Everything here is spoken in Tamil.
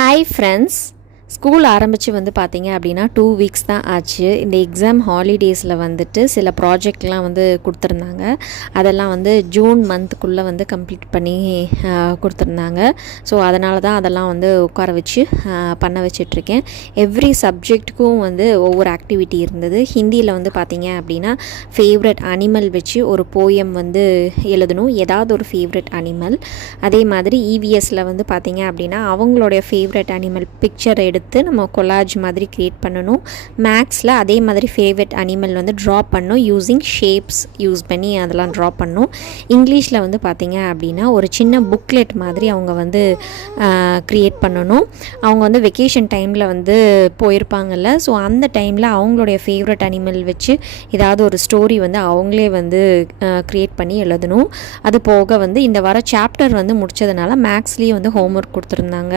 Hi friends, ஸ்கூல் ஆரம்பித்து வந்து பார்த்திங்க அப்படின்னா 2 வீக்ஸ் தான் ஆச்சு. இந்த எக்ஸாம் ஹாலிடேஸில் வந்துட்டு சில ப்ராஜெக்ட்லாம் வந்து கொடுத்துருந்தாங்க. அதெல்லாம் வந்து ஜூன் மந்த்துக்குள்ளே வந்து கம்ப்ளீட் பண்ணி கொடுத்துருந்தாங்க. ஸோ அதனால தான் அதெல்லாம் வந்து உட்கார வச்சு பண்ண வச்சிட்ருக்கேன். எவ்ரி சப்ஜெக்ட்டுக்கும் வந்து ஒவ்வொரு ஆக்டிவிட்டி இருந்தது. ஹிந்தியில் வந்து பார்த்திங்க அப்படின்னா ஃபேவரட் அனிமல் வச்சு ஒரு போயம் வந்து எழுதணும், ஏதாவது ஒரு ஃபேவரட் அனிமல். அதே மாதிரி இவிஎஸில் வந்து பார்த்திங்க அப்படின்னா அவங்களுடைய ஃபேவரட் அனிமல் பிக்சர் எடுத்து நம்ம கொலாஜ் மாதிரி க்ரியேட் பண்ணணும். மேக்ஸில் அதே மாதிரி ஃபேவரட் அனிமல் வந்து ட்ரா பண்ணணும், யூஸிங் ஷேப்ஸ் யூஸ் பண்ணி அதெல்லாம் ட்ரா பண்ணணும். இங்கிலீஷில் வந்து பார்த்திங்க அப்படின்னா ஒரு சின்ன புக்லெட் மாதிரி அவங்க வந்து க்ரியேட் பண்ணணும். அவங்க வந்து வெக்கேஷன் டைமில் வந்து போயிருப்பாங்கல்ல, ஸோ அந்த டைமில் அவங்களுடைய ஃபேவரட் அனிமல் வச்சு ஏதாவது ஒரு ஸ்டோரி வந்து அவங்களே வந்து க்ரியேட் பண்ணி எழுதணும். அது போக வந்து இந்த வர சாப்டர் வந்து முடித்ததுனால மேக்ஸ்லேயே வந்து ஹோம்ஒர்க் கொடுத்துருந்தாங்க.